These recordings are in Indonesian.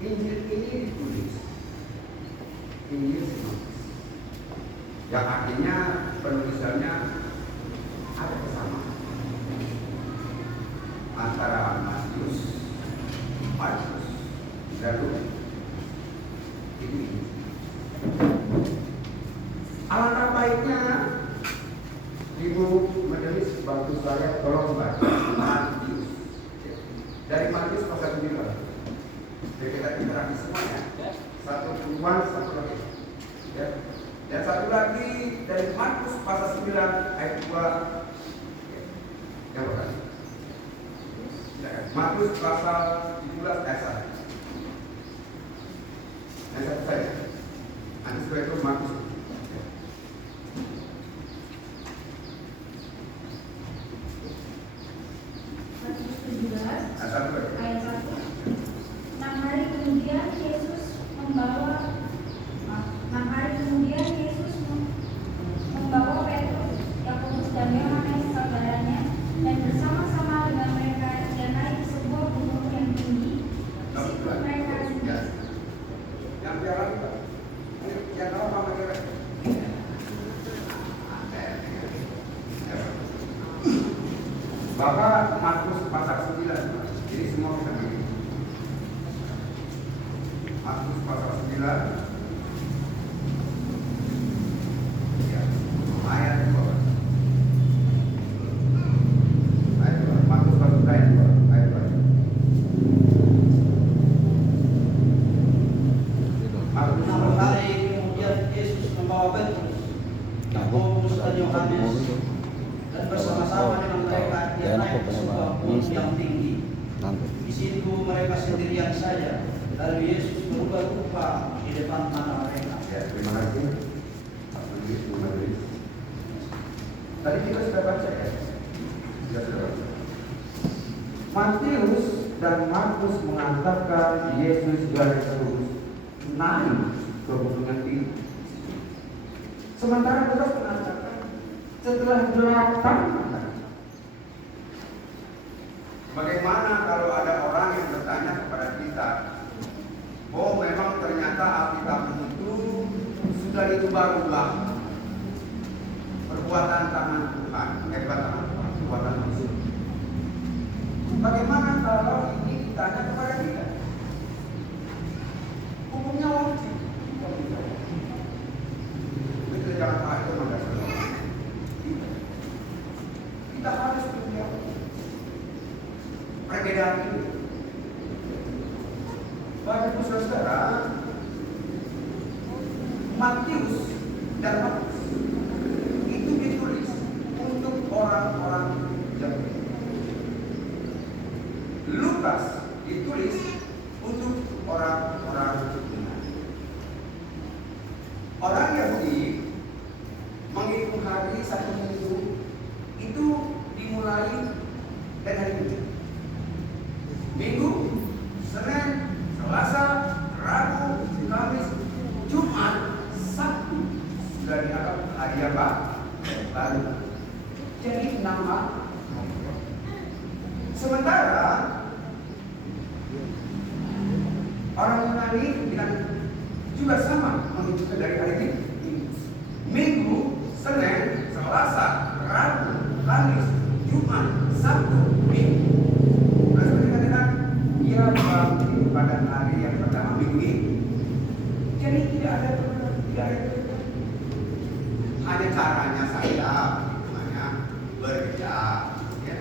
Injil ini ditulis Injil sinoptis, yang artinya penulisannya ada kesamaan antara Matius, Markus, dan Lukas. Ini alangkah baiknya Ibu majelis bantu saya tolong baca Matius. Dari Matius pasal 9. Jadi kita interaksi semuanya. Satu tujuan, satu lagi. Ya. Dan satu lagi dari Markus pasal 9 ayat 2. Yang berkata. Markus pasal 17 ayat 1. Yang satu saja. Nanti setelah itu Markus. Ayat 1. 6 hari kemudian Yesus membawa Petrus, Yakobus dan Yohanes saudaranya, dan bersama-sama dengan mereka dia naik ke sebuah gunung yang tinggi. Di situ mereka yang jalan yang tahu apa kira? Bapak Markus pasal 9. Jadi semua kita begini. Markus pasal 9. Ya, ayat 2. Ayat 2. Markus pasal 9 ayat 2. Markus 6 hari kemudian Yesus membawa Petrus, Yakobus dan Yohanes, dan bersama-sama dengan mereka dia naik ke sebuah gunung yang tinggi. Di situ mereka sendirian saja. Lalu Yesus berubah rupa di depan mata mereka. Ya, terima kasih. Pak Menteri, Bu Menteri. Tadi kita sudah baca ya. Kita sudah baca. Matius dan Markus mengatakan Yesus dari terus naik ke gunung yang tinggi. Sementara Lukas mengatakan setelah 8 hari. Bagaimana kalau ada orang yang bertanya kepada kita, oh memang ternyata Alkitab itu sudah diubah-ubah, perbuatan tangan Tuhan, tangan Tuhan, perbuatan manusia. Bagaimana kalau ini ditanya kepada kita? Hukumnya wajib. Itu jangan Pak itu mandasnya. Kita harus menjawab perbedaan ini. Bapak Ibu Saudara, Matius dan Markus itu ditulis untuk orang-orang Yahudi. Lukas ditulis untuk orang-orang Yunani. Orang Yahudi menghitung hari satu minggu itu dimulai dari hari Minggu. Minggu, Senin, Selasa, Rabu, Kamis, Jumat, Sabtu sudah dianggap hari apa? Baru. Jadi 6 hari. Sementara orang Yunani dengan juga sama menunjukkan dari hari Minggu. Minggu, Senin, Selasa, Rabu, Kamis, Jumat, Sabtu, Minggu. Nah, seperti katakan, ia bangkit pada hari yang pertama minggu. Jadi tidak ada perbedaan. Hanya caranya saja, hitungannya berbeda. Ya.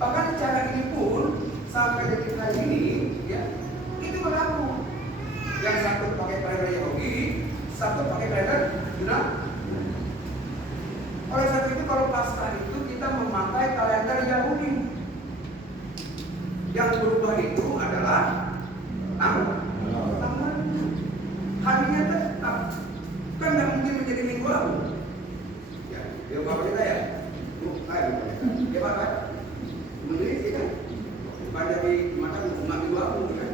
Bahkan cara ini pun sampai detik hari ini, ya, itu berlaku. Yang satu pakai kalender Yahudi, satu pakai kalender Yunani. Oleh sebab itu kalau Paskah itu kita memakai kalender Yahudi. Yang berubah itu adalah tanggal. Harinya tetap. Kan nggak mungkin menjadi minggu lalu. Ya, dia bapak kita ya. Dia bapak. Menurut kita. Pada di mata minggu lalu kan.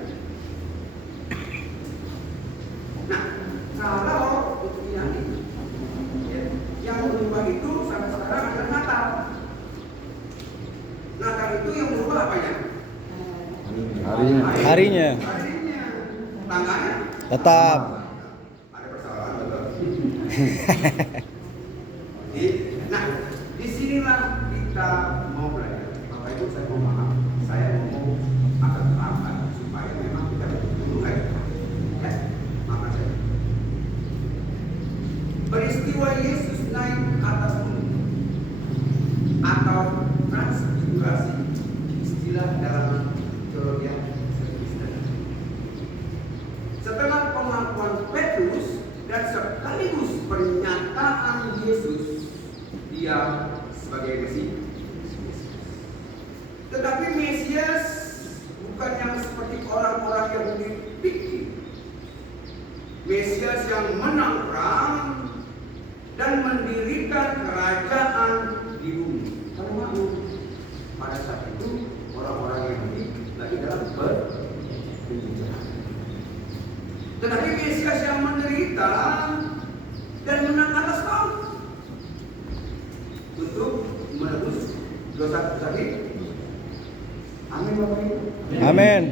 Nah, kalau untuk Yunani, ya, yang berubah itu sampai sekarang adalah Natal. Natal itu yang berubah apanya? Harinya. Harinya. tangannya Tetap. ada persoalan betul. Nah, disinilah kita mau belajar. Bapak Ibu saya mau maaf, saya mau agak terlambat supaya memang kita betul-betul ya, maafkan saya. Peristiwa Yesus naik ke atas gunung atau transfigurasi, istilah dalam teologi Kristen. Setelah pengakuan Petrus dan sekaligus pernyataan Yesus, dia sebagai Mesias. Tetapi Mesias bukan yang seperti orang-orang Yahudi pikir. Mesias yang menang perang dan mendirikan kerajaan di bumi. Kalau maklum, pada saat itu orang-orang Yahudi lagi dalam penjajahan. Tetapi Mesias yang menderita dan menang atas kaum untuk menebus dosa-dosa kita. Amin Bapak Ibu. Amin.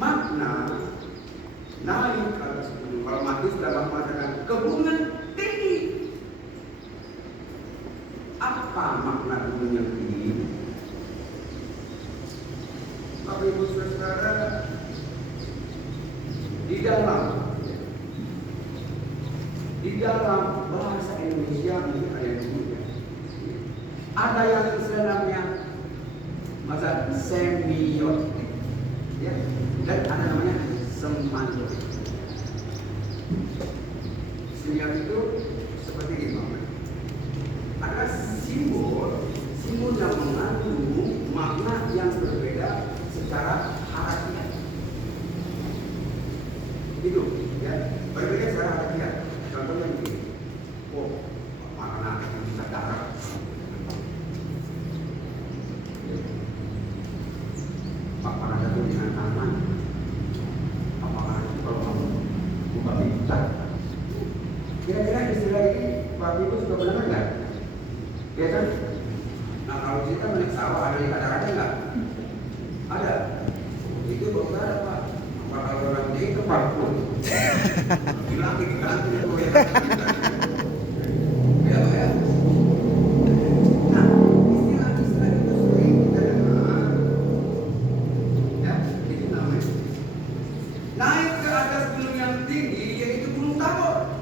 Makna naik ke atas gunung. Kalau Matius dalam mengatakan kegunungan tinggi. Apa makna gunung yang tinggi? Bapak Ibu Saudara, di dalam bahasa Indonesia mungkin ada yang berbeda. Ada yang istilahnya masa semiotik, ya, dan ada namanya semantik. Semiotik itu seperti ini, ada simbol yang mengandung makna yang berbeda secara harafiah. Itu, ya, berbeda secara harafiah. Contohnya begini, oh, makna yang bisa darah. Apakah ada tulisan tangan? Apakah itu kalau kamu buka pintar? Kira-kira istilah ini Bapak Ibu sudah pernah nggak? Ya kan? Nah kalau kita menaik sawah ada di kata-kata nggak? Ada. Itu berbeda Pak. Apakah orang ini ke Papua? Bilang di kantor itu ya. Ya Pak ya. Nah istilah-istilah itu sering kita dengar. Ya, itu namanya naik ke atas gunung yang tinggi, yaitu Gunung Tabor.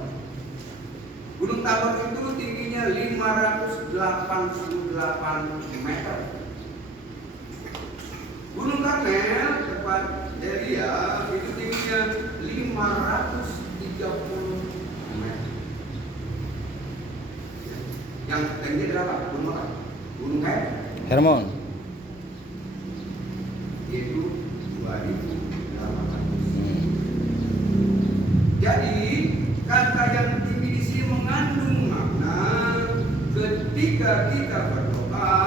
Gunung Tabor itu tingginya 588 meter. Gunung Karmel tempat Elia itu tingginya 530 meter. Yang tinggi berapa? Gunung apa? Gunung Hermon. Itu 2.800. Jadi kata yang tinggi di sini mengandung makna ketika kita berdoa,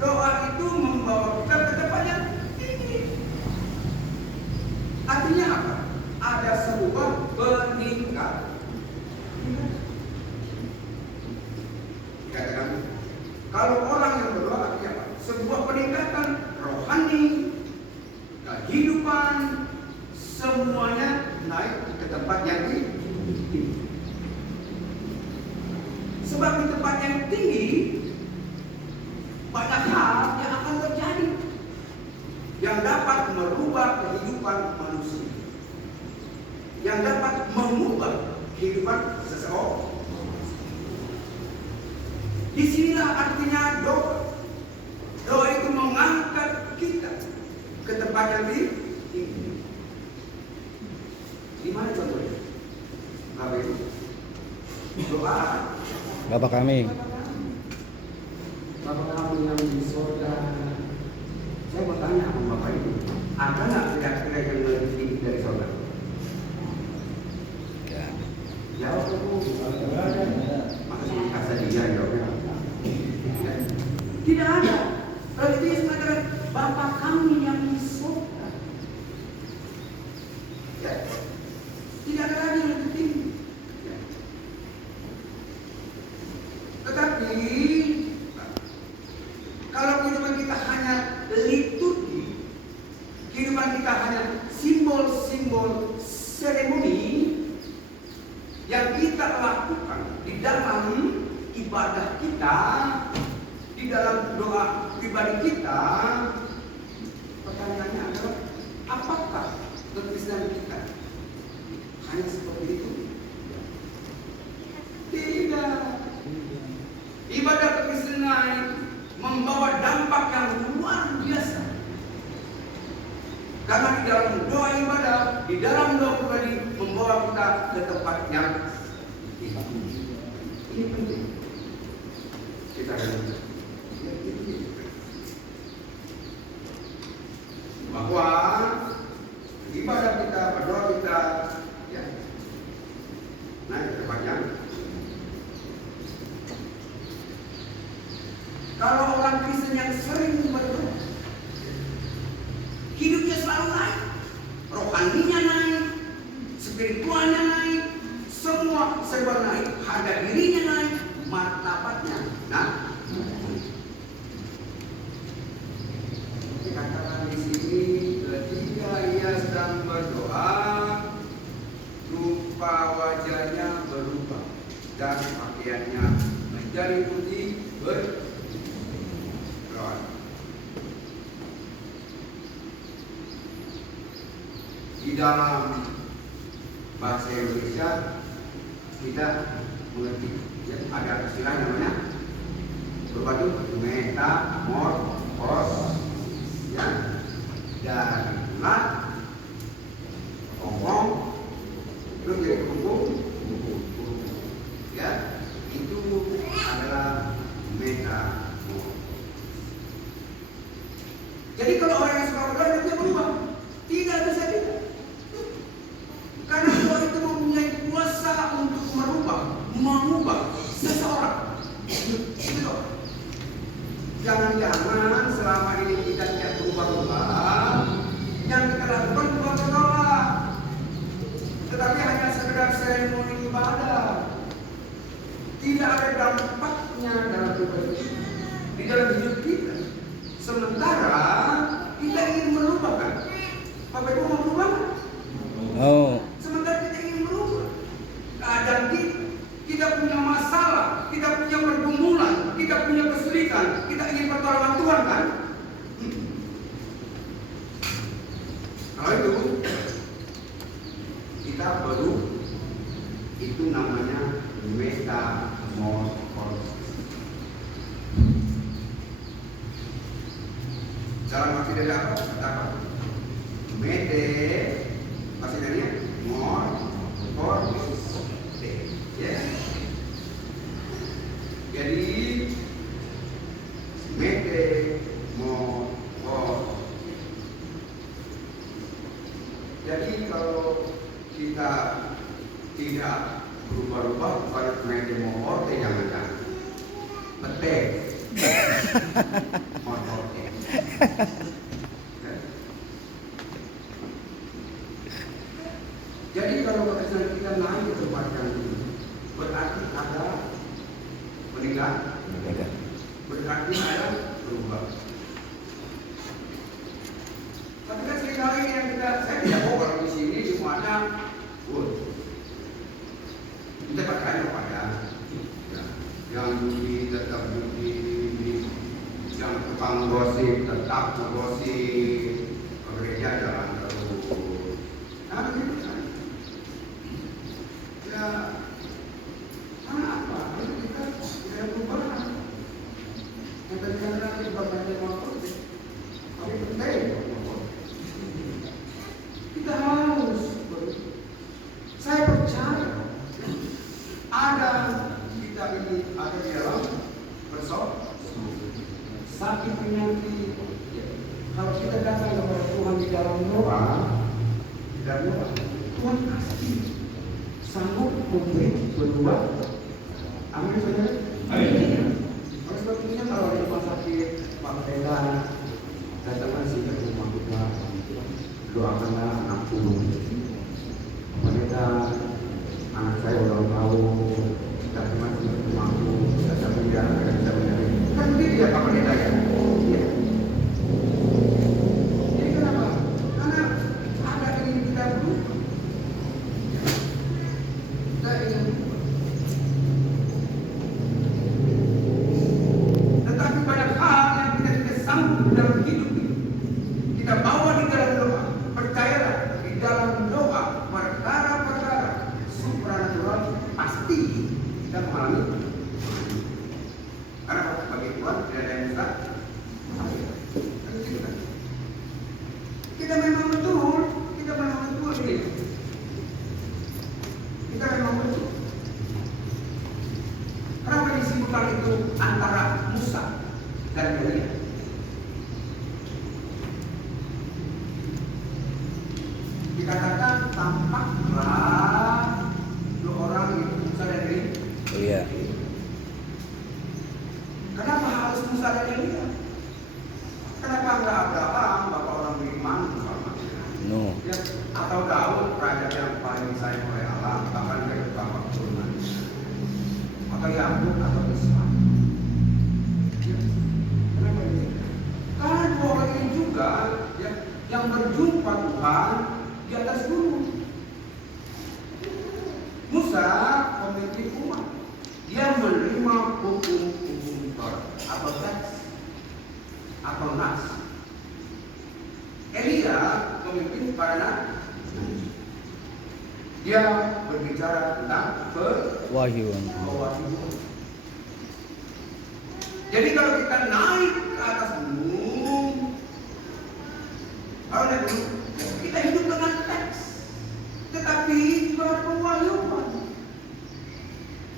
doa itu membawa kita ke tempat yang tinggi. Artinya apa? Ada sebuah peningkatan. Dikatakan kalau orang yang berdoa artinya apa? Sebuah peningkatan rohani, kehidupan, semuanya naik ke tempat yang tinggi. Sebab di tempat yang tinggi banyak hal yang akan terjadi yang dapat merubah kehidupan manusia, yang dapat mengubah kehidupan seseorang. Disinilah artinya doa. Doa itu mengangkat kita ke tempat yang tinggi. Di mana contohnya? Bapak Ibu, doa Bapak kami. Bapak kamu yang di surga. Saya mau tanya sama Bapak Ibu, ada nggak kira-kira yang lebih tinggi dari surga? Jawab dulu. Maka saya kasih dia jawabnya. Tidak ada. Kalau itu Yesus mengatakan Bapa kami yang di surga. Ya. Tidak ada lagi yang lebih tinggi. Ya. Tetapi kalau kehidupan kita di dalam doa pribadi kita, pertanyaannya adalah, apakah kekristenan kita hanya seperti itu? Tidak. Ibadah kekristenan membawa dampak yang luar biasa. Karena di dalam doa ibadah, di dalam doa pribadi membawa kita ke tempat yang ini penting. Kita akan bahwa ibadah kita, berdoa kita, ya, naik ke tempat yang. Kalau orang Kristen yang sering berdoa, hidupnya selalu naik, rohaninya naik, spiritualnya naik, semua serba naik, harga dirinya naik, martabatnya naik. Dikatakan di sini, ketika ia sedang berdoa, rupa wajahnya berubah dan pakaiannya menjadi putih berkilau. Di dalam bahasa Indonesia kita mengerti, ya, ada istilah namanya berbatu metamorfos, ya, dari bulat ompong terus jadi kumpul, ya, itu adalah metamorfos. Jadi kalau orang yang suka berdoa dia berubah, tidak bisa tidak. Karena doa itu mempunyai kuasa untuk mengubah seseorang. Jangan-jangan selama ini kita tidak berubah-ubah, yang kita lakukan bukan berdoa, tetapi hanya sekedar seremoni ibadah. Tidak ada dampaknya dalam hidup kita, di dalam hidup kita. Sementara kita ingin merubah, kan? Bapak Ibu mau berubah? Oh. Sementara kita ingin merubah keadaan kita punya masalah, kita punya pergumulan, kita punya kesulitan, kita ingin pertolongan Tuhan, kan? Kalau itu kita baru, itu namanya metamorfosis. Dalam arti dari apa? Kata apa? Mete, maksudnya morfosis. Ya. Jadi metamorfosis. Jadi kalau kita tidak berubah-ubah pada metamorfosis, jangan-jangan betek. Morfosis. Jadi kalau kekristenan kita naik ke tempat yang ini, berarti ada meninggal, berarti ada berubah. Tapi kan seringkali yang saya tidak mau kalau di sini semuanya good. Kita pakai kepada yang judi tetap judi, yang tukang gosip tetap gosip, gereja jalan terus. Nah, ini kan. Ya, karena apa? Kita tidak berubah. Yang tadi kan nanti berbagai waktu, tapi penting. Kita harus. Saya percaya ada kita ini ada di dalam persoalan sakit penyakit. Kalau kita datang kepada Tuhan di dalam doa, Tuhan pasti sanggup memberi berubah. Amin, saudara. Amin. Oleh sebab itu kalau di rumah sakit, Pak Pendeta datanglah sini ke rumah kita, doakanlah anak gunung. Pendeta, anak saya ulang tahun, datanglah sini ke rumahku, datang dia akan bisa mencari. Kan begitu ya Pak Pendeta ya? Iya. Jadi kenapa? Karena ada ingin kita berubah. Kita ingin berubah. Tuhan, tidak ada yang bisa. Kita memang betul ini. Kita memang betul. Kenapa disebutkan itu antara Musa dan Elia? Dikatakan tampaklah dua orang itu Musa dan Elia. Iya. Kenapa harus Musa dan Elia? Kenapa enggak Abraham, bapak orang beriman, No. ya, atau Daud, raja yang paling disayang oleh Allah, bahkan dari bapak keturunan, atau Yakub atau Ishak? Ya. Kenapa ini? Karena dua orang ini juga ya, yang berjumpa Tuhan di atas gunung. Musa memimpin umat, dia menerima hukum-hukum Taurat atau teks atau nas. Elia memimpin para nabi. Dia berbicara tentang Wahyuan. pewahyuan. Jadi kalau kita naik ke atas gunung, kalau naik gunung, kita hidup dengan teks, tetapi juga ada pewahyuan.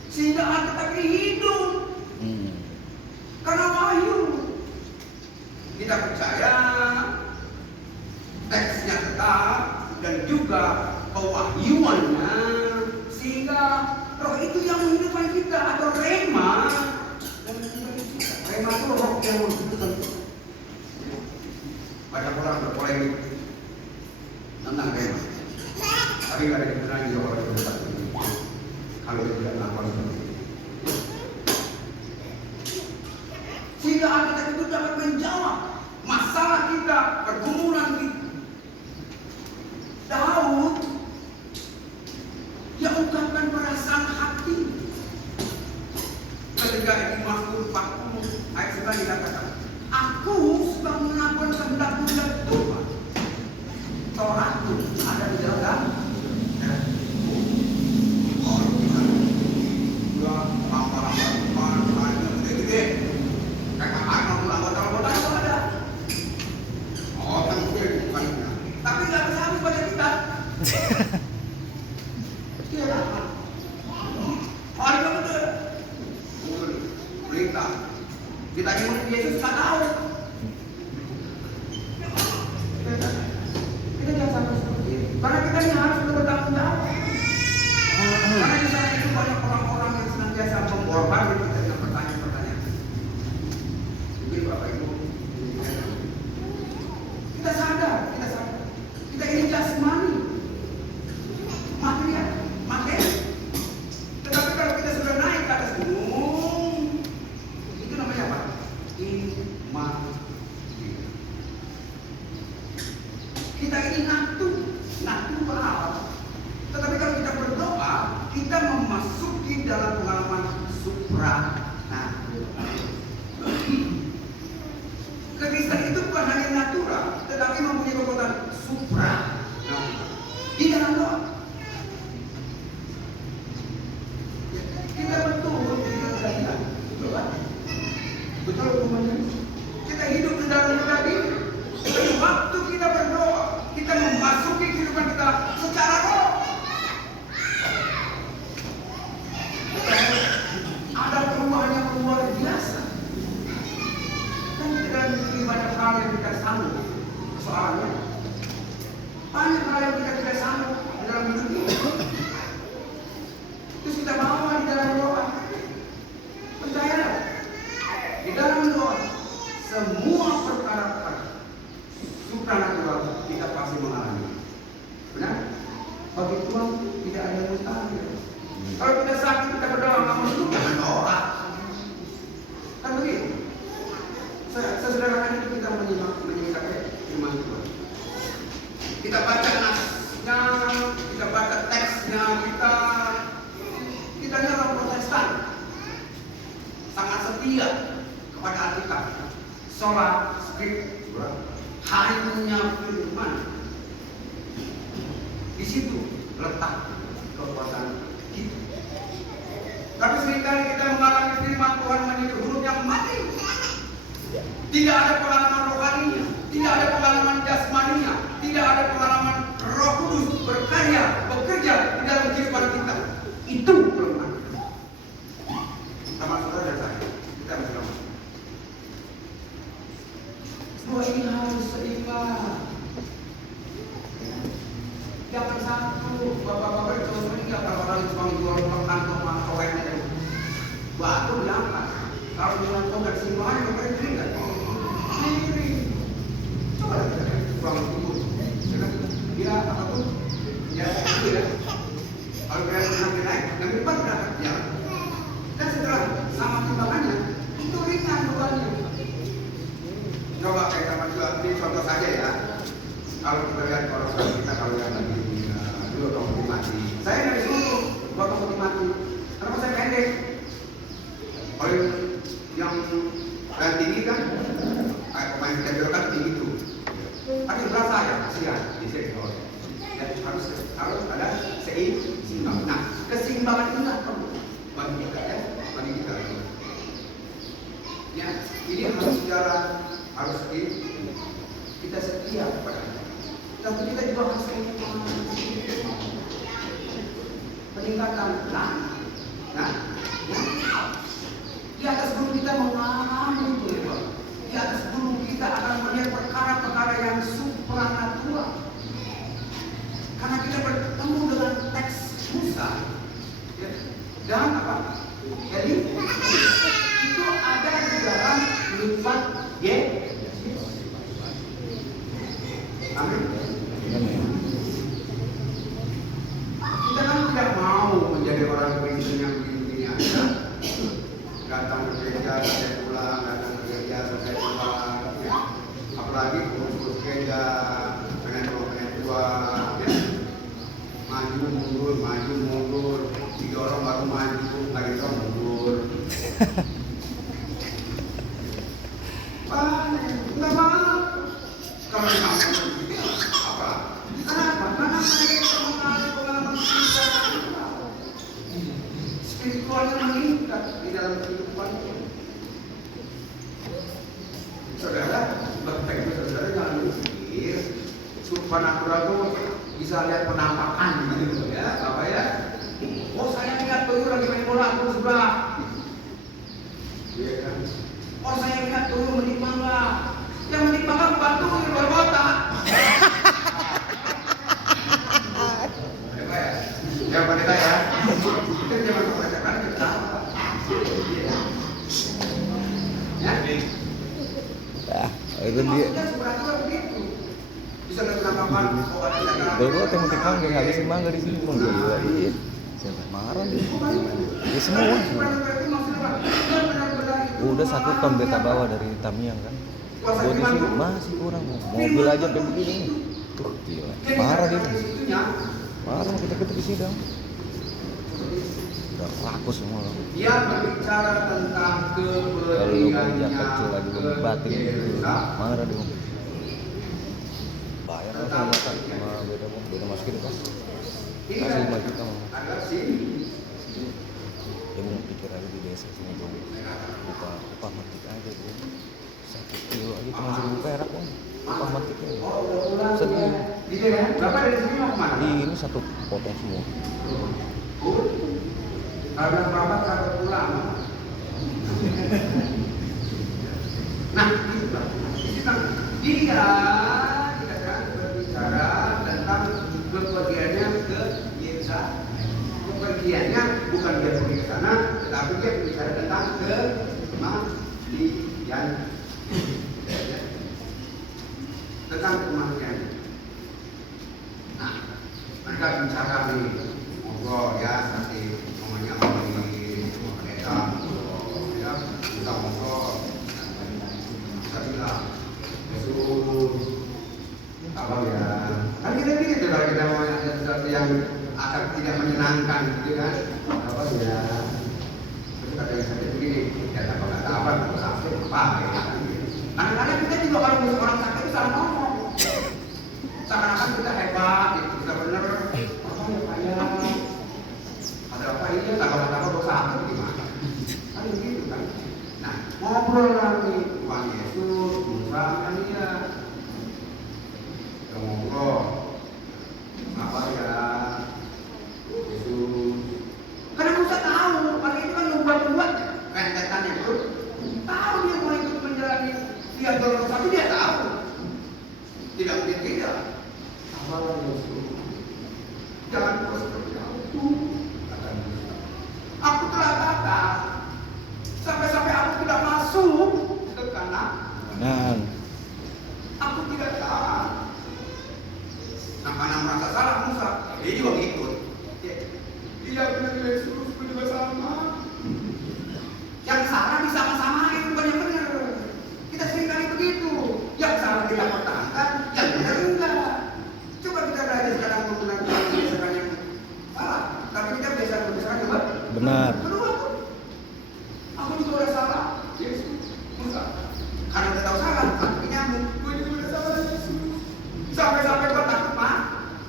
Sehingga tetapi hidup karena wahyu. Kita percaya teksnya tetap dan juga pewahyuannya, sehingga roh itu yang menghidupkan kita atau rema. Rema itu roh yang menghidupkan kita. Banyak orang berpolemik tentang rema, tapi nggak ada yang benar di orang yang berkata kalau dia tidak melakukan seperti itu. Sehingga Alkitab itu dapat menjawab masalah kita, pergumulan kita. Daud dia ungkapkan perasaan hati ketika di Mazmur 40 ayat 9 dikatakan, aku suka melakukan kehendak-Mu ya Tuhan, Taurat-Mu ada di dalam tapi nggak bisa habis baca kitab. Orang betul. Berita. Kita ingin Yesus tak tahu. Kita jangan sampai seperti itu. Karena kita ini harus bertanggung jawab. Karena di sana itu banyak orang-orang yang senantiasa memborbani kita dengan pertanyaan-pertanyaan. Mungkin Bapak Ibu, kita sadar. Kita ini jasmani, materi. Tetapi kalau kita sudah naik ke atas gunung, itu namanya apa? Iman. Kita ini natu apa? Tetapi kalau kita berdoa, kita memasuki dalam pengalaman supranatural. Kekristenan itu bukan hanya natural, tetapi mempunyai kekuatan supra di dalam doa. Kita betul doa. Betul hukumannya. Kita hidup di dalam doa ini. Jadi waktu kita berdoa, kita memasuki kehidupan kita secara roh. Ada perubahan yang luar biasa. Dan kita memiliki banyak hal yang kita sanggup. Soalnya banyak hal yang kita tidak sanggup di dalam hidup ini. Terus kita bawa di dalam doa. Percayalah, di dalam doa semua perkara supranatural kita pasti mengalami. Benar? Bagi Tuhan tidak ada yang mustahil. Kalau kita sakit kita berdoa nggak mau jangan doa. Kan begitu? Sesederhana itu kita menyikapi firman Tuhan. Kita baca nasnya, kita baca teksnya, kita ini orang Protestan, sangat setia kepada Alkitab. Sola Scriptura, hanya firman. Di situ letak kekuatan kita. Tapi seringkali kita mengalami firman Tuhan menjadi huruf yang mati. Tidak ada pengalaman rohaninya, tidak ada pengalaman jasmaninya, tidak ada pengalaman Roh Kudus berkarya, bekerja di dalam kehidupan kita. Itu kelemahan. Sama saudara dan saya, kita masih lemah. Semua ini harus seimbang. Jangan satu, bapak-bapak cuma ini nggak orang cuma jual kantong sama koreknya. Batu diangkat. Kalau dengan tongkat simpangan, mereka kiri nggak? Kiri. Coba kita lihat ruang tubuh. Dia apa tuh? Ya, itu ya. Kalau kita naik, yang depan berangkat jalan. Dan setelah sama timbangannya, itu ringan bebannya. Coba kita maju, ini contoh saja ya. Kalau kita lihat orang kita kalau yang lagi dulu otomatis mati. Saya dari sini buat otomatis mati. Kenapa saya pendek? Oleh yang tinggi kan, kayak pemain kita kan tinggi tuh. Tapi berasa ya kasihan di sini kalau ya, harus ada seimbang. Nah, keseimbangan ini apa bagi kita ya, bagi kita. Ya, ini harus sejarah harus kita setia kepada. Tapi kita juga harus peningkatan. Nah, di atas gunung kita mengalami itu ya Pak. Di atas gunung kita akan melihat perkara-perkara yang supranatural. Karena kita bertemu dengan teks Musa, ya, dan apa? Jadi itu ada di dalam lipat Amin. Kita kan tidak mau menjadi orang Kristen yang begini aja. Datang ke gereja, selesai pulang, datang ke gereja, selesai pulang. Ya. Apalagi urus gereja, pengen tua, ya. Maju mundur, didorong baru maju, lagi dorong mundur. Enggak mau. Kalau kamu apa? Kenapa? Karena mereka mengalami pengalaman spiritualnya meningkat di dalam kehidupan. Saudara, berteknik saudara jangan mikir supranatural itu bisa lihat penampakan gitu ya, apa ya? Oh saya lihat tuyul lagi main bola aku sebelah. Iya kan? Oh saya lihat tuyul menik mangga. Yang menik mangga bantu di luar kota. Ya pendeta ya. Kita jangan membacakan kita. Ya. Itu dia. Bisa menambahkan Gua tembak mangga nggak habisin mangga di sini pun gua iya. Siapa marah dia? Ya semua. Udah 1 ton beta bawa dari Tamiang kan. Gua di sini masih kurang. Mobil aja sampai begini. Tuh, gila. Marah dia. Marah kita di sidang. Udah rakus semua. Dia berbicara tentang Kalau kerja kecil lagi batin gitu. Marah dia. Bayar sama beda masukin di kas. Kasih 5 juta mau. Dia mau pikir aja di desa sini tuh. Upah metik aja tuh. 1 kilo aja cuma 1.000 perak kan. Upah metiknya. Sedih. Bapak dari sini mau kemana? Ini 1 potong semua. Karena bapak sampai pulang. Nah, dia berbicara tentang kepergiannya ke Yerusalem. Kepergiannya bukan dia pergi ke sana, tetapi dia berbicara tentang kematian. Tentang kematian. Nah, mereka bicara nih, ngobrol ya, seperti ngomongnya di pendeta, ya, kita ngobrol, kita bilang, Yesus, apa ya? Kan kita gitu kalau kita mau sesuatu yang akan tidak menyenangkan, gitu kan? Apa ya? Terus kata yang sakit begini, ya tak apa, tak sakit apa? Kadang-kadang kita juga kalau musuh orang sakit itu salah ngomong. Seakan-akan kita hebat, kita benar. Oh ya Pak ya. Ada apa ini? Takut-takut dosa apa gimana? Kan begitu kan. Nah, ngobrol lagi Tuhan Yesus sama dia. Kita ngobrol. Apa ya? Yesus. Karena Musa tahu, karena itu kan membuat rentetannya itu. Tahu dia mau ikut menjalani dia Dolores, tapi dia tahu. Tidak mungkin tidak. Sabarlah Yesus. Jangan terus seperti itu. Kata Musa. Aku telah kata sampai-sampai aku tidak masuk ke kanan. Aku tidak tahu. Nah, karena merasa salah Musa, dia juga ngikut. Iya benar Yesus, aku juga sama. Yang salah disama-samain, bukan yang benar. Kita sering kali begitu. Yang salah kita pertahankan, yang benar enggak. Coba kita belajar sekarang menggunakan berdasarkan yang salah, tapi kita biasa berdasarkan yang Benar. Kedua tuh, aku juga udah salah. Yesus, Musa. Karena udah tahu salah, aku nyambung. Gue juga udah salah Yesus. Sampai-sampai gue takut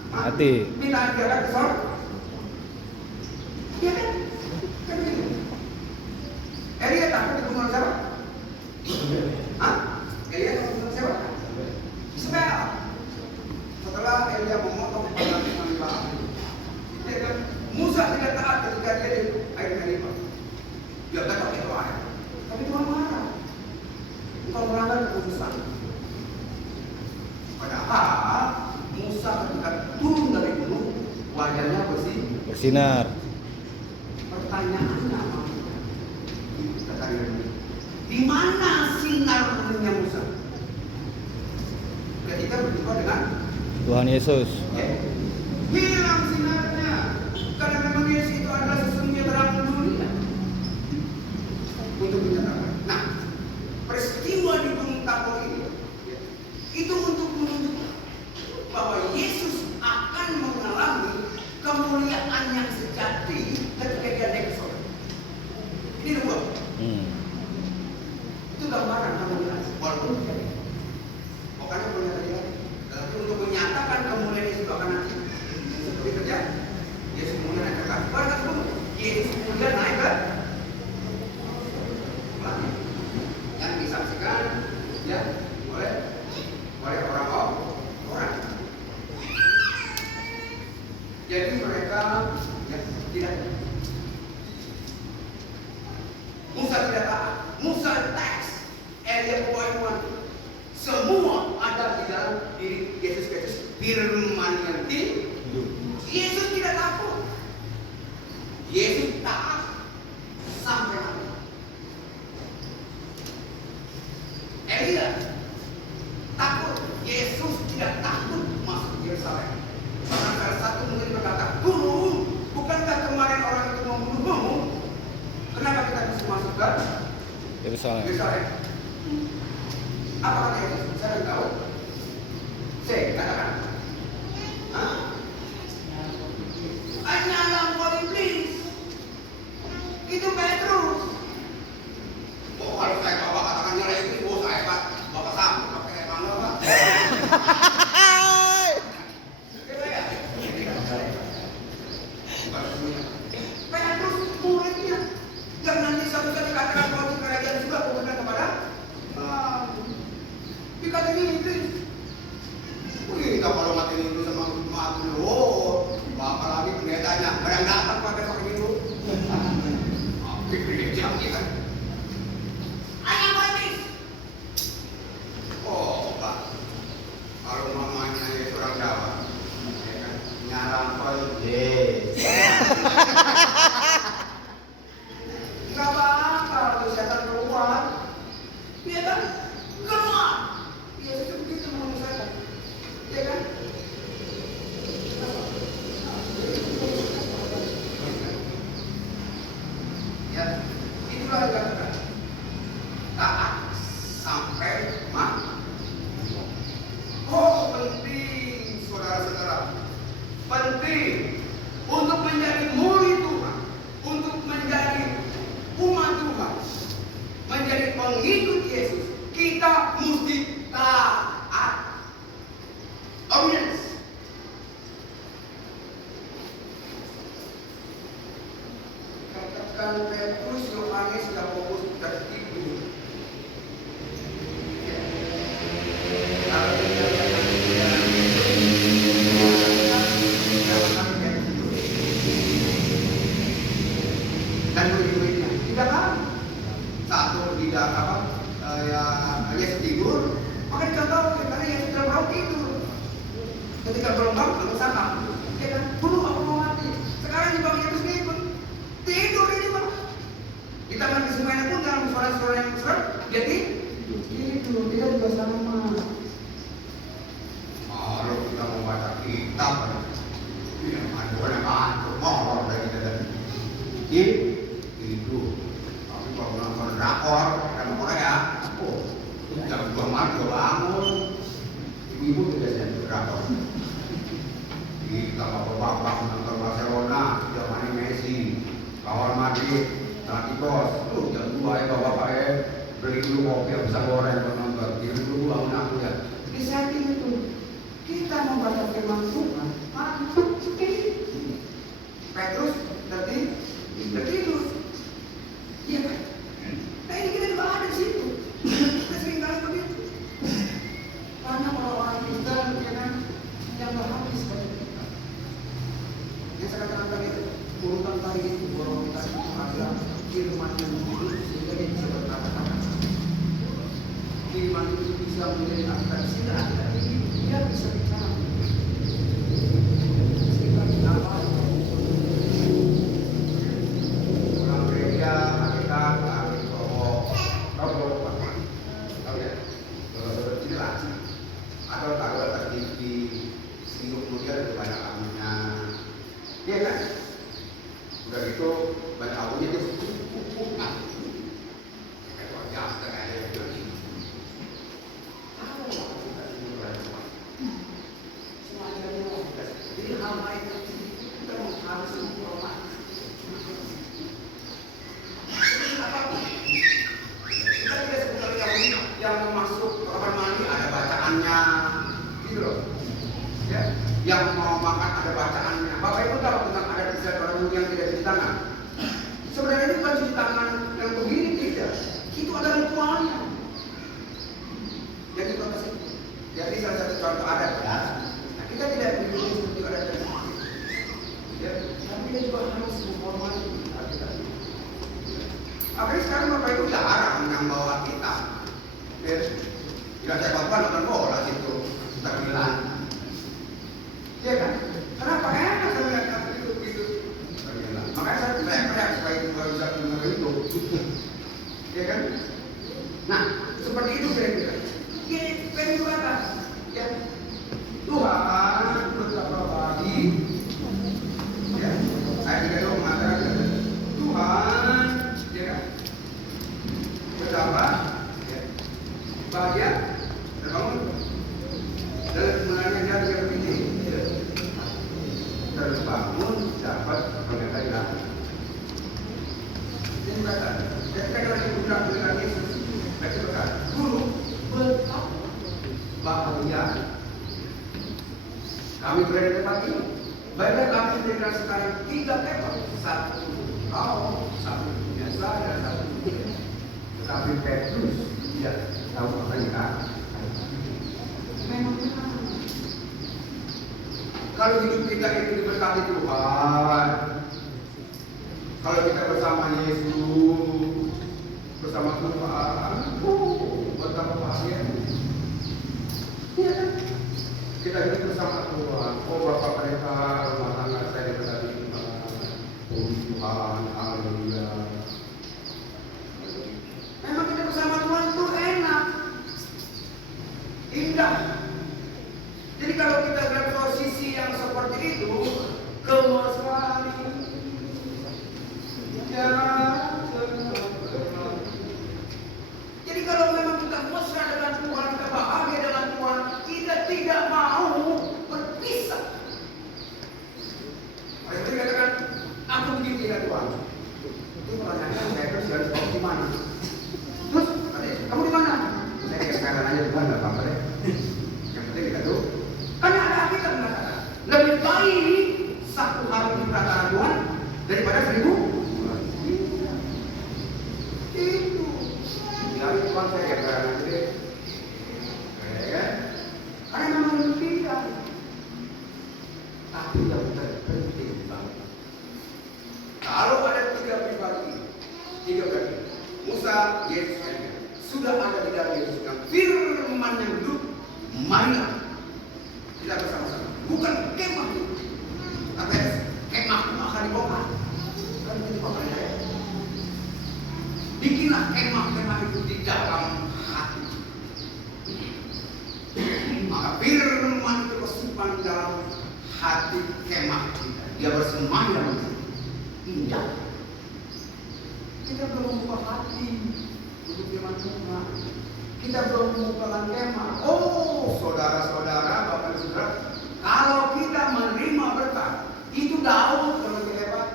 Mati. Minta ajaran ke sorga. Iya kan? Kan begitu. Elia takut dibunuh oleh siapa? Hah? Elia takut dibunuh siapa? Ismail. Setelah Elia memotong kepala Ismail, dia kan Musa tidak taat ketika dia di air Meribah. Dia kata itu air. Tapi Tuhan marah. Engkau melanggar keputusan. Padahal Musa ketika turun dari gunung, wajahnya bersinar. Pertanyaannya apa? Di mana sinarnya Musa? Ketika berjumpa dengan Tuhan Yesus. hilang sinarnya, karena memang Yesus itu adalah sesungguhnya terang dunia untuk menyatakan. Nah, peristiwa di Gunung Tabor ini itu untuk menunjukkan bahwa Yesus akan mengalami kemuliaan yang sejati ketika dia naik ke surga. Ini dua. Itu gambaran kemuliaan. Walaupun terjadi. Makanya boleh terjadi. Tetapi untuk menyatakan kemuliaan Yesus itu akan nanti seperti terjadi. Yesus kemuliaan naik ke atas. Pada sebelum Yesus kemuliaan naik ke langit. Yang disaksikan ya oleh orang. Jadi mereka ya, tidak. Musa tidak taat. Musa teks. Elia Puan. Semua ada di dalam diri Yesus Kristus. Firman yang hidup. Yesus tidak takut. Yesus taat sampai mati. Elia takut. Yesus tidak takut masuk Yerusalem. Bahkan salah satu mungkin berkata, Guru, bukankah kemarin orang itu membunuhmu? Kenapa kita bisa masuk ke Yerusalem? Apa kata Yesus? Saya tidak tahu. Saya katakan. Hanya lampau iblis. Itu Petrus. Oh, kalau saya bawa katakan nyala iblis, oh saya Pak, bapak sama, pakai mangga Pak. Petrus muridnya yang nanti suatu saat dikatakan bahwa kerajaan juga bukan kepada dikatakan iblis. Wih, kalau mati iblis sama maaf dulu, bapak lagi pendetanya, kadang datang pakai pakai itu. Iblis yang kita. Ayam iblis. Oh, Pak. Kalau mamanya itu orang Jawa, nyarang iblis. Gak apa-apa kalau setan keluar. Iya kan? Keluar. Iya itu begitu mau setan. Iya kan? Ya, itulah yang dikatakan. Taat sampai mati. Oh, penting saudara-saudara. Penting untuk menjadi murid Tuhan, untuk menjadi umat Tuhan, menjadi pengikut Yesus, kita mesti taat. Obedience. Yesus tidur, maka dicontohkan karena Yesus dalam roh tidur. Ketika gelombang lalu sama, ya kan? Bunuh aku mau mati. Sekarang juga Yesus tidur ini bang. Di taman di semuanya pun dalam suara-suara yang seram, dia tidur. Dia juga sama. Kalau kita mau baca kitab, yang ada mohon dari kita tadi. Itu. Tapi kalau nonton drakor, kan Korea, jam 2 malam bangun. Ibu tidak jadi drakor. Kita bapak-bapak nonton Barcelona, zaman Messi, kawan Madrid, Galacticos, jam 2 ya bapak-bapak beli dulu kopi yang bisa goreng untuk nonton. Kirim dulu bangun aku ya. Di setting itu kita membaca firman Tuhan, mantap sekali. Petrus tertidur, iya kan? Nah ini kita juga ada di situ. Kita sering kali begitu. Karena orang-orang Kristen, ya kan, yang berhati seperti kita. Yang saya katakan tadi, urutan tadi itu bahwa kita ada firman yang hidup sehingga dia bisa berkata-kata. Firman itu bisa menjadi akta sehingga akta ini dia bisa bicara. Sehingga kita orang gereja, hakikat, ahli tahu ya, jelas. Atau tahu atas TV, seminggu kemudian itu banyak amunya, iya kan? Udah gitu banyak amunya itu kukukan. Kayak wajah, kayak itu. Jadi hal-hal itu kita harus menghormati. Kita tidak seperti yang masuk kamar mandi ada bacaannya, gitu loh. Ya, yang mau makan ada bacaannya. Bapak Ibu tahu tentang ada kisah orang yang tidak cuci tangan. Sebenarnya itu bukan cuci tangan yang begini tidak. Itu ada ritualnya. Jadi proses itu. Jadi salah satu contoh adat ya. Nah, kita tidak memiliki seperti adat yang ya, tapi kita juga harus menghormati kita. Apalagi sekarang Bapak Ibu jarang yang bawa kita. Ya, tidak saya bapak nonton bola situ, kita bilang. Iya kan? Kenapa enak saya melihat itu gitu? Makanya saya teriak-teriak supaya kita bisa mendengar itu. Iya kan? Nah, seperti itu kira-kira. Ya, pengen berkata, ya Tuhan betapa baik. Ya, saya juga dong mengatakan Tuhan, ya kan? Betapa ya, bahagia terbangun dan sebenarnya dia begini ya, terbangun dapat pengertian ilahi. Ini berkata, ketika lagi bergerak dengan Yesus, mereka berkata, Guru, betapa bahagia kami berada di tempat ini. Baiklah kami sendiri sekarang 3 ekor, 1 kau, 1 biasa dan 1 tidak. Tetapi Petrus tidak tahu apa yang memang benar. Kalau hidup kita itu diberkati Tuhan, kalau kita bersama Yesus, bersama Tuhan, betapa bahagia. Iya kan? Kita hidup bersama Tuhan. Oh Bapak mereka rumah tangga saya diberkati Tuhan, haleluya. Memang kita bersama Tuhan itu enak, indah. Jadi kalau kita dalam posisi yang seperti itu, kemesraan jadi kalau memang kita mesra dengan Tuhan, kita bahagia dengan Tuhan, kita tidak mau berpisah. Mereka dikatakan, aku begini dengan Tuhan. Itu pertanyaannya, saya terus harus tahu di mana. Terus, kamu di mana? Saya sekarang aja Tuhan, nggak apa-apa deh. Yang penting kita tuh, karena ada Alkitab mengatakan, lebih baik 1 hari di perkataan Tuhan daripada 1000. Itu. Jadi Tuhan saya yang karena itu, ya. Karena memang demikian. Tapi yang terpenting banget. Kalau ada 3 pribadi, Musa, Yesus, sudah ada di dalam Yesus. marilah kita bersama-sama. Bukan kemah, tapi kemah akan dibongkar. Kan itu makanya ya. Bikinlah kemah-kemah itu di dalam hati. Maka firman itu bersimpan dalam hati kemah kita. Dia bersemayam indah. Kita belum membuka hati untuk firman Tuhan. Kita belum membuka kemah. Oh, saudara-saudara, bapak dan saudara, kalau kita menerima berkat, itu Daud kalau lebih hebat.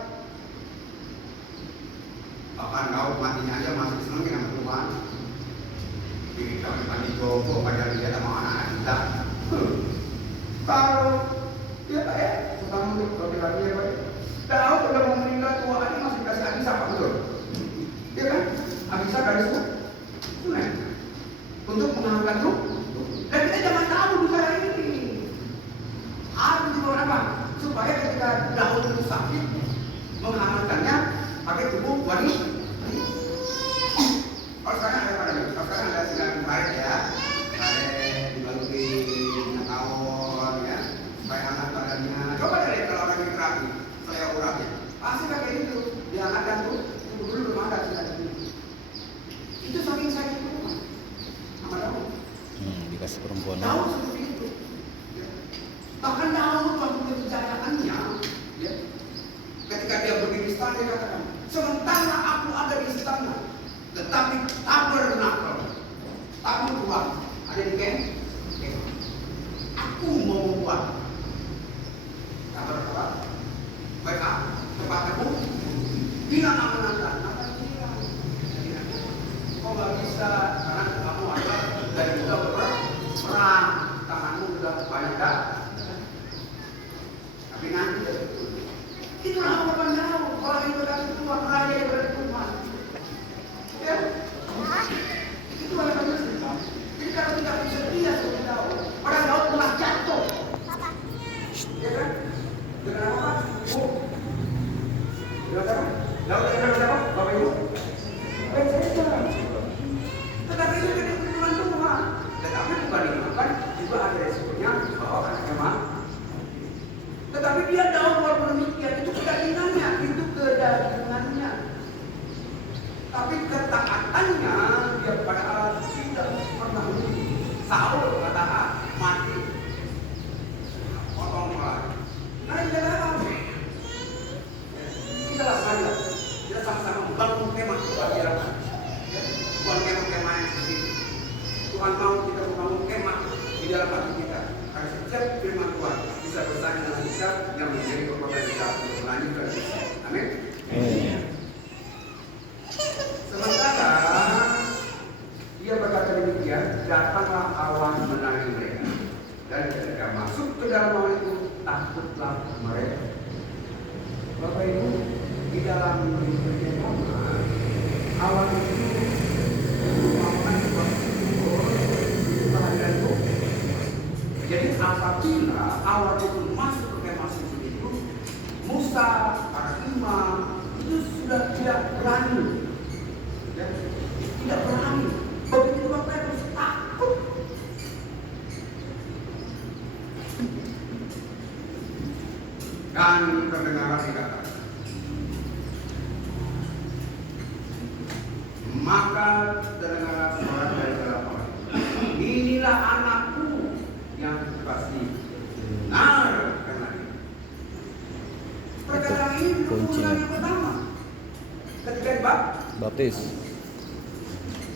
Bahkan Daud matinya aja masih senang sama Tuhan. Jadi kalau tadi Jogo pada dia sama anak-anak kita. Kalau dia kayak tentang kalau kita lihat baik, Daud udah mau meninggal tua aja masih kasih Abisa apa betul? Dia kan Abisa gadis tuh, untuk mengangkat ruh. Dan kita jangan tahu duka ini. Harus dibuat apa? Supaya ketika Daud itu sakit, menghangatkannya pakai tubuh wanita. Kalau sekarang ada pada minggu, sekarang ada sinar kemarin ya, kemarin dibaluti minyak tawon ya, supaya hangat badannya. Coba deh kalau orang yang terapi, saya uratnya, pasti pakai itu, dihangatkan tuh, tubuh dulu belum ada sinar itu. Itu saking sakit itu, sama Daud. Dikasih perempuan. Daud seperti itu. Ya. Bahkan Daud waktu kejayaannya, ya, ketika dia berdiri di istana dia katakan, sementara aku ada di istana, tetapi tabernakel, tabur Tuhan ada di kem. Aku mau membuat tabernakel, mereka tempat aku bilang aman-aman, apa bilang? Kau nggak bisa karena kamu ada dari muda berperang, tanganmu sudah banyak dah. Tapi nanti itulah harapan Daud, orang yang berkata Tuhan, raja yang berkata Tuhan. Ya, itu harapan Tuhan. Jadi kalau tidak bersedia seperti Daud, pada Daud telah jatuh. Ya kan? Dengan apa? Oh, dengan apa? Daud dengan apa? Bapak Ibu? Tetapi itu jadi firman Tuhan. Tetapi bukan dimakan, juga ada resikonya bahwa anaknya mati. Tetapi dia Daud walaupun demikian itu kedagingannya, itu kedagingannya. Tapi ketaatannya dia pada Allah tidak pernah rugi. Saul katakan mati, potong kepala. Karena dia tahu. Kita lakukan, kita sama-sama membangun kemah kebahagiaan. Bukan kemah-kemah yang seperti itu. Tuhan mau kita membangun kemah di dalam hati kita. Karena setiap firman Tuhan bisa bersaing dengan kita yang menjadi kekuatan kita untuk melanjutkan kita. Amin. Sementara dia berkata demikian, datanglah awan menarik mereka. Dan ketika masuk ke dalam awan itu, takutlah mereka. Bapak Ibu, di dalam perjalanan awan itu merupakan sebuah simbol kehadiran Tuhan. Jadi apabila awan itu masuk ke kemah itu, Musa, para imam itu sudah tidak berani, ya, tidak berani. Begitu Bapak harus takut. Dan terdengar dikatakan, maka terdengar suara dari dalam awan, inilah anakku yang kukasihi, dengar karena ini. Perkataan ini kuncinya. yang pertama ketika Baptis.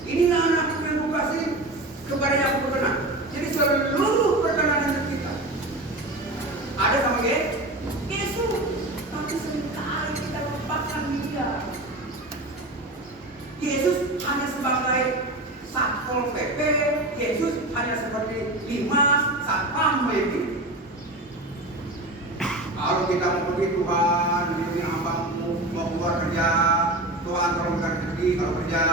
inilah anakku yang kukasihi, kepadanya aku berkenan. Jadi seluruh perkenanan kita ada sama Yesus, tapi seringkali kita lupakan dia. Yesus hanya sebagai satpol PP, Yesus hanya seperti Limas, satpam begitu. Kalau kita mau pergi Tuhan, bimbing hambamu mau keluar kerja, Tuhan tolong rezeki kalau kerja.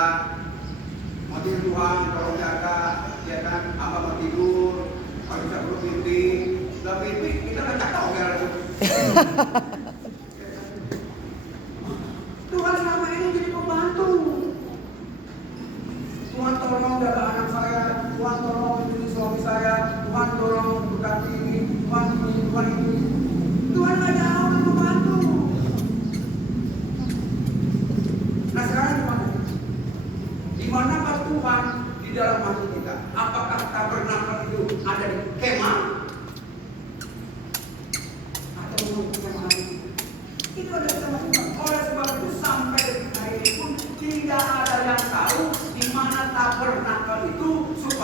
Mau tidur Tuhan, tolong jaga, ya kan? Hamba mau tidur, kalau bisa perlu mimpi, nggak mimpi kita nggak tahu ya. Tuhan selama ini jadi pembantu. Tuhan tolong jaga anak saya, Tuhan tolong menjadi suami saya, Tuhan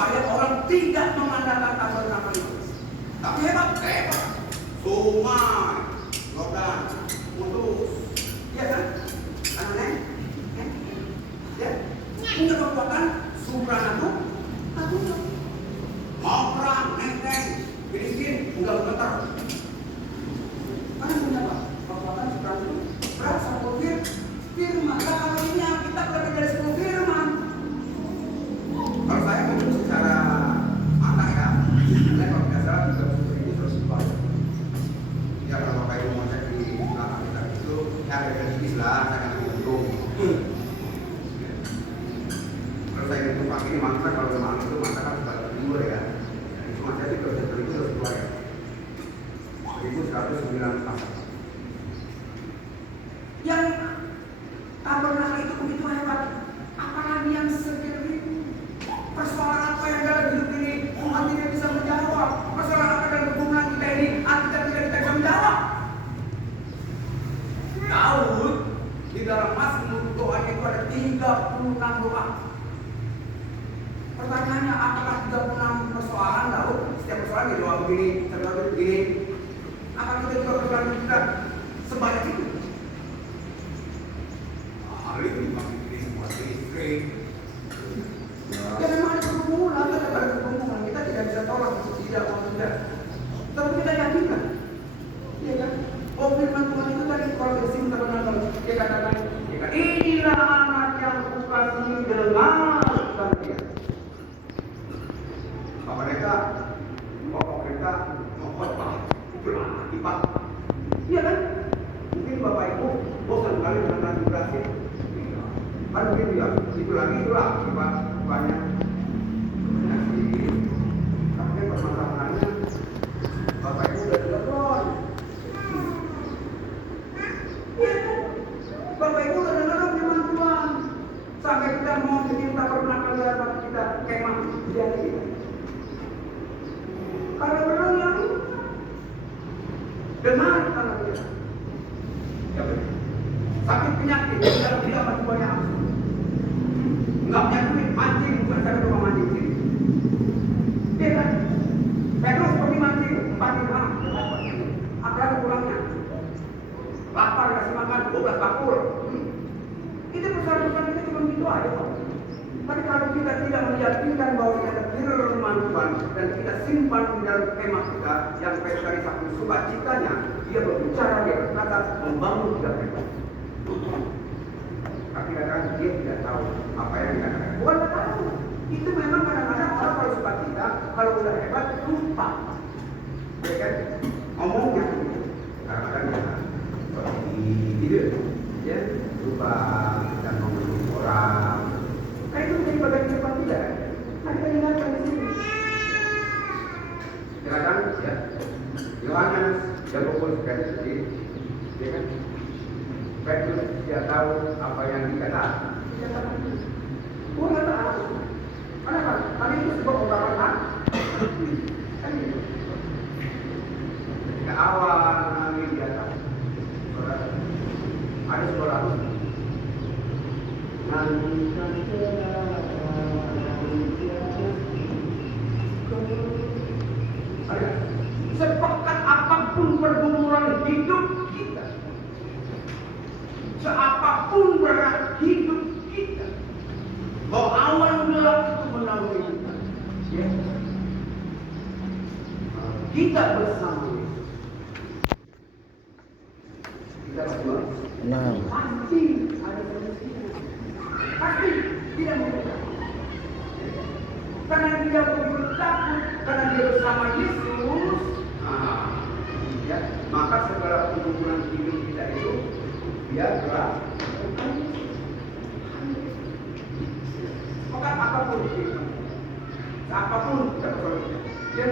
supaya orang tidak memandangkan tabernakel itu. Tapi hebat. Sungai, Yordan, Kudus, ya kan? Aneh, ya. Punya kekuatan supranatur, mau perang, neng, Filistin, udah gemetar. Karena punya apa? Kekuatan supranatur, berasal dari firman. Kalau ini kita belajar dari sebuah firman. Kalau saya ngomong secara mata ya, saya kalau tidak salah 30.000 terus dibayar. Ya kalau Bapak Ibu mau cek di belakang kita itu, ya ada garis lah, saya akan hitung. Kalau saya hitung pagi ini mangsa, kalau malam itu mangsa kan sudah libur ya. Itu mangsa itu terus dibayar. 1.109 pasal. Yang tabernakel itu begitu hebat, apalagi yang seperti itu. Persoalan apa yang dalam hidup ini Tuhan tidak bisa menjawab. Persoalan apa dalam hubungan kita ini Alkitab tidak bisa menjawab. Daud di dalam Mazmur doanya itu ada 36 doa. Pertanyaannya, apakah 36 persoalan Daud? Setiap persoalan dia doa begini, doa begini. Apa kita juga persoalan kita sebanyak itu? Itu dipakai semua istri. Ya memang ada pergumulan, kita tidak bisa tolak itu tidak atau tidak. Tapi kita yakinkan, ya kan? Oh firman Tuhan itu tadi kalau bersih tabernakel, dia katakan, inilah anak yang kukasihi, dengarkan dia. Apa mereka? Bapak mereka mau khotbah, itulah akibat. Iya kan? Mungkin Bapak Ibu bosan kali dengan transmigrasi. Kan mungkin dia itu lagi itulah akibat banyak koordinasi. Tapi permasalahannya Bapak Ibu udah telepon. Iya kan? Bapak Ibu udah dengar firman Tuhan. Sampai kita mau meminta tabernakel di hadapan kita kemah di hati kita. Kalau belum yang dengar kata dia. Ya betul. Sakit penyakit tidak dapat banyak. Enggak punya duit, mancing, bukan saya rumah mancing sini. Dia kan, Petrus pergi mancing, 4 dirham. Apalagi pulangnya. Lapar, kasih makan, 12 bakul. Itu persoalan-persoalan kita cuma gitu aja kok. Tapi kalau kita tidak meyakinkan bahwa kita ada firman Tuhan dan kita simpan di dalam kemah kita yang dari satu sukacitanya, dia berbicara, dia berkata, membangun tidak hebat. Tapi kadang-kadang dia tidak tahu apa yang dikatakan. Bukan tahu. Itu memang kadang-kadang orang kalau suka kita, kalau udah hebat lupa. Ya kan? Ngomongnya kadang-kadang ya seperti gitu, ya lupa dan ngomong orang. Nah itu menjadi bagian kehidupan tidak. Nah kita ingatkan di sini. Kadang ya Yohanes Yakobus sekali sedih, ya kan? Petrus tidak tahu apa yang dikatakan. Gua nggak tahu. Kenapa? Karena itu sebuah ungkapan kan gitu. Ketika awal Nabi dia tahu, saudara, ada sebuah lagu. Sepekat apapun pergumulan hidup kita, seapapun berat hidup kita, bahwa awan gelap itu menaungi kita, ya. Kita bersama Yesus, kita berdua. Pasti ada solusinya. Pasti tidak mudah. Karena dia begitu takut, karena dia bersama Yesus. Ya, maka segala pergumulan hidup kita itu dia gerak. Maka apapun kita, apapun kita perlu. Ya,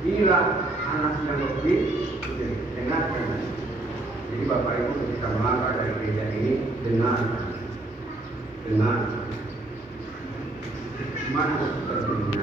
inilah anak yang lebih dengarkan. Jadi Bapak Ibu ketika melangkah dari gereja ini dengar, mana terjadi